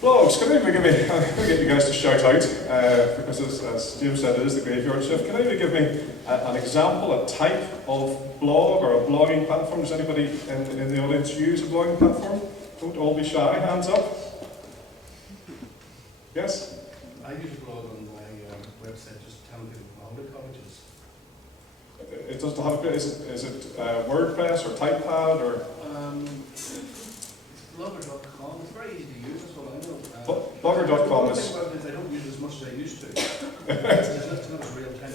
Blogs, can I even give me, I'm going to get you guys to shout out, because as James said, it is the graveyard shift. Can I even give me an example, a type of blog or a blogging platform? Does anybody in the audience use a blogging platform? Don't all be shy, hands up. Yes? I use a blog on my website just telling people about Loughry Colleges. It doesn't have a, is it WordPress or Typepad or? Blogger.com, it's very easy to use, that's what I know. Blogger.com is. I don't use it as much as I used to. It's not a real time.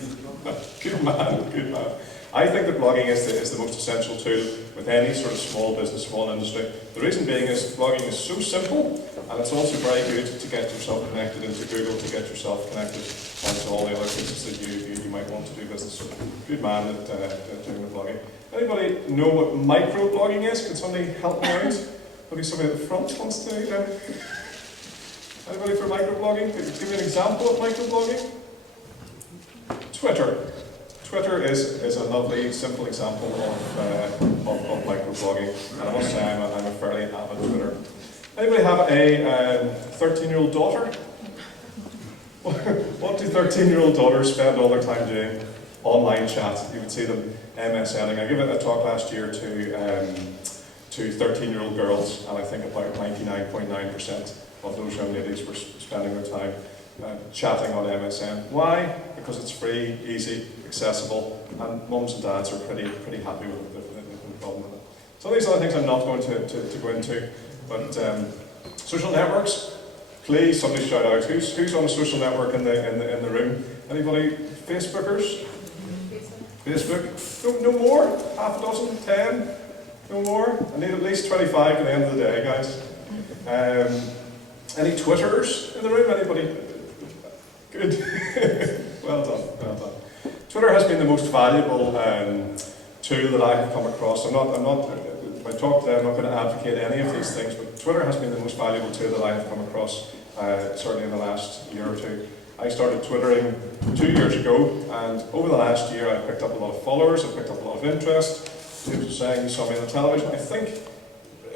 Good man, good man. I think that blogging is the most essential tool with any sort of small business, small industry. The reason being is blogging is so simple, and it's also very good to get yourself connected into Google, to get yourself connected onto all the other places that you might want to do business. So, good man at doing the blogging. Anybody know what microblogging is? Can somebody help me out? Maybe somebody at the front wants to. Anybody for microblogging? Could you give me an example of microblogging? Twitter. Twitter is a lovely, simple example of microblogging, and I must say I'm a fairly avid Twitter. Anybody have a 13-year-old daughter? What do 13-year-old daughters spend all their time doing? Online chat. You would see them MSNing. I gave a talk last year to 13-year-old girls, and I think about 99.9% of those young ladies were spending their time chatting on MSN. Why? Because it's free, easy, accessible, and mums and dads are pretty happy with it. There's no problem with it. So these are the things I'm not going to go into, but social networks. Please, somebody shout out. Who's on a social network in the room? Anybody? Facebookers? Facebook? No more? Half a dozen? 10? No more? I need at least 25 at the end of the day, guys. Any Twitters in the room? Anybody? Good. Well done, well done. Twitter has been the most valuable tool that I have come across. I'm not. My talk today, I'm not going to advocate any of these things, but Twitter has been the most valuable tool that I have come across, certainly in the last year or two. I started Twittering 2 years ago, and over the last year, I picked up a lot of followers. I picked up a lot of interest. James was saying, you saw me on the television. I think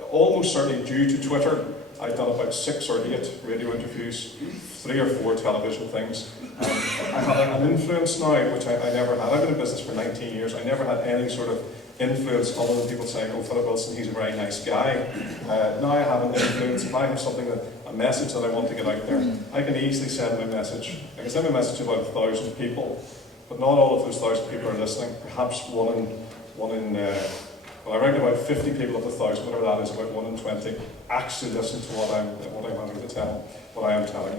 almost certainly due to Twitter, I've done about 6 or 8 radio interviews, 3 or 4 television things. I have an influence now, which I never had. I've been in business for 19 years. I never had any sort of influence other than people saying, oh, Philip Wilson, he's a very nice guy. Now I have an influence. If I have something, a message that I want to get out there, I can easily send my message. I can send my message to about 1,000 people, but not all of those 1,000 people are listening. Perhaps one in well, I reckon about 50 people of the 1,000, whatever that is, about 1 in 20, actually listen to what I'm having to tell, what I am telling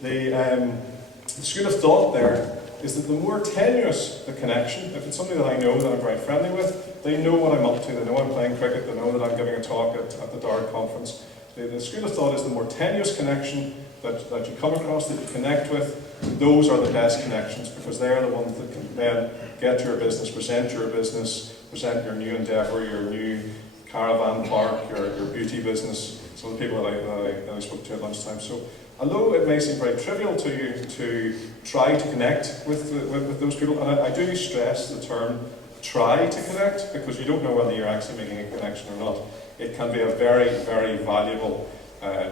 them. The school of thought there is that the more tenuous the connection, if it's somebody that I know that I'm very friendly with, they know what I'm up to, they know I'm playing cricket, they know that I'm giving a talk at the Dard conference. The school of thought is the more tenuous connection that you come across, that you connect with, those are the best connections, because they are the ones that can then get your business, present your business, present your new endeavour, your new caravan park, your beauty business, some of the people that I spoke to at lunchtime. So, although it may seem very trivial to you to try to connect with those people, and I do stress the term try to connect, because you don't know whether you're actually making a connection or not. It can be a very, very valuable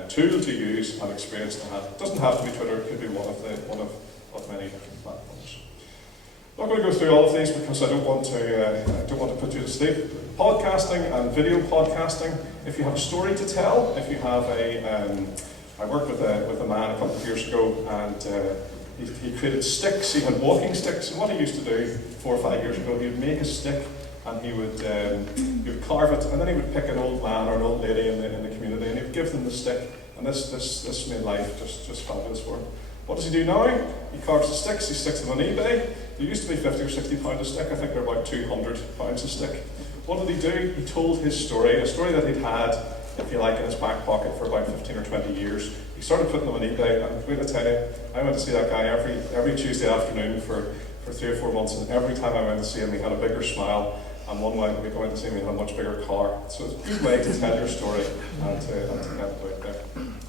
tool to use and experience to have. It doesn't have to be Twitter, it could be one of many different platforms. I'm not going to go through all of these because I don't want to put you to sleep. Podcasting and video podcasting. If you have a story to tell, if you have I worked with a man a couple of years ago, and he created sticks. He had walking sticks, and what he used to do 4 or 5 years ago, he would make a stick, and he would carve it, and then he would pick an old man or an old lady in the community, and he would give them the stick, and this made life just fabulous for him. What does he do now? He carves the sticks, he sticks them on eBay. They used to be 50 or 60 pound a stick. I think they're about 200 pounds a stick. What did he do? He told his story, a story that he'd had, if you like, in his back pocket for about 15 or 20 years. He started putting them on eBay, and wait, I tell you, I went to see that guy every Tuesday afternoon for 3 or 4 months, and every time I went to see him, he had a bigger smile, and one week I went to see him, he had a much bigger car. So it's a good way to tell your story and to get it out there.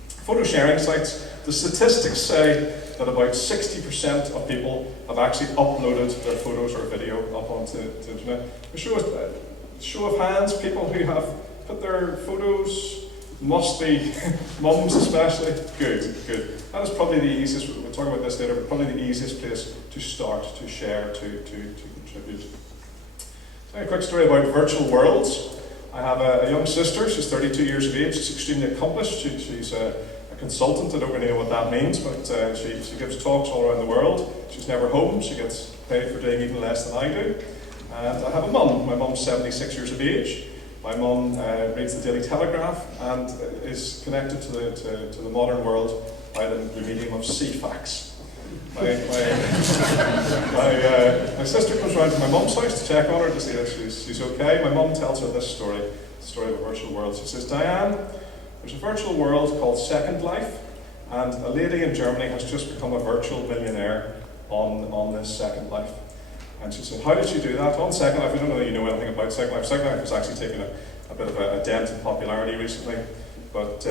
Photo sharing sites, the statistics say that about 60% of people have actually uploaded their photos or video up onto the internet. Show of hands, people who have put their photos, Must be, mums especially. Good, good. That is probably the easiest, we'll talk about this later, but probably the easiest place to start, to share, to contribute. A quick story about virtual worlds. I have a young sister, she's 32 years of age, she's extremely accomplished, she's a consultant, I don't really know what that means, but she gives talks all around the world. She's never home, she gets paid for doing even less than I do. And I have a mum, my mum's 76 years of age. My mum reads the Daily Telegraph and is connected to the modern world by the medium of CFAX. My sister comes round to my mum's house to check on her to see that she's okay. My mum tells her this story, the story of a virtual world. She says, Diane, there's a virtual world called Second Life, and a lady in Germany has just become a virtual millionaire on this Second Life. And she said, how did she do that? On Second Life, I don't know that you know anything about Second Life. Second Life has actually taken a bit of a dent in popularity recently. But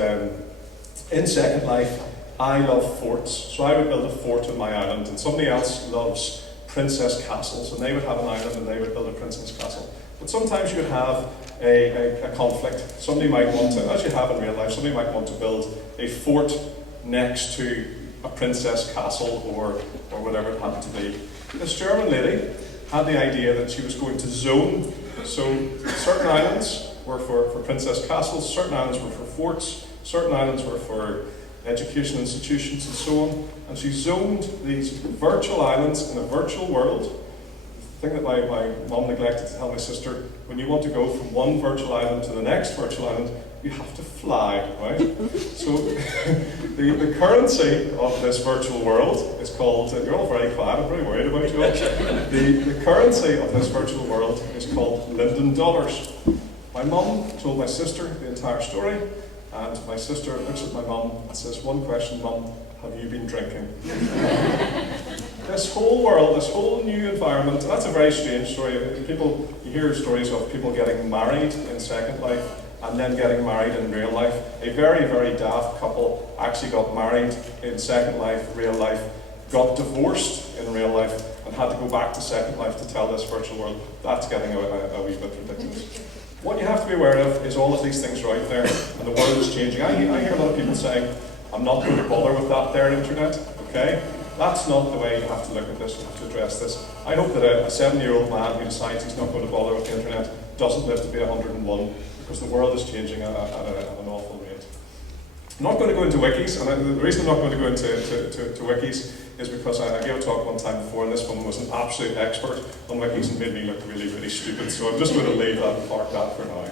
in Second Life, I love forts. So I would build a fort on my island, and somebody else loves princess castles, and they would have an island and they would build a princess castle. But sometimes you would have a conflict. Somebody might want to, as you have in real life, somebody might want to build a fort next to a princess castle or whatever it happened to be. This German lady had the idea that she was going to zone. So certain islands were for princess castles, certain islands were for forts, certain islands were for education institutions and so on. And she zoned these virtual islands in a virtual world. The thing that my mum neglected to tell my sister, when you want to go from one virtual island to the next virtual island, you have to fly, right? So the currency of this virtual world is called, you're all very quiet, I'm very worried about you all. The currency of this virtual world is called Linden dollars. My mum told my sister the entire story, and my sister looks at my mum and says, one question, Mum, have you been drinking? This whole world, this whole new environment, that's a very strange story. You hear stories of people getting married in Second Life and then getting married in real life. A very, very daft couple actually got married in Second Life, real life, got divorced in real life, and had to go back to Second Life to tell this virtual world. That's getting a wee bit ridiculous. What you have to be aware of is all of these things are out there, and the world is changing. I hear a lot of people saying, I'm not going to bother with that there, internet, okay? That's not the way you have to look at this, you have to address this. I hope that a 7-year-old man who decides he's not going to bother with the internet doesn't live to be 101, because the world is changing at an awful rate. I'm not going to go into wikis, and the reason I'm not going to go into wikis is because I gave a talk one time before, and this woman was an absolute expert on wikis and made me look really, really stupid, so I'm just going to leave that and park that for now.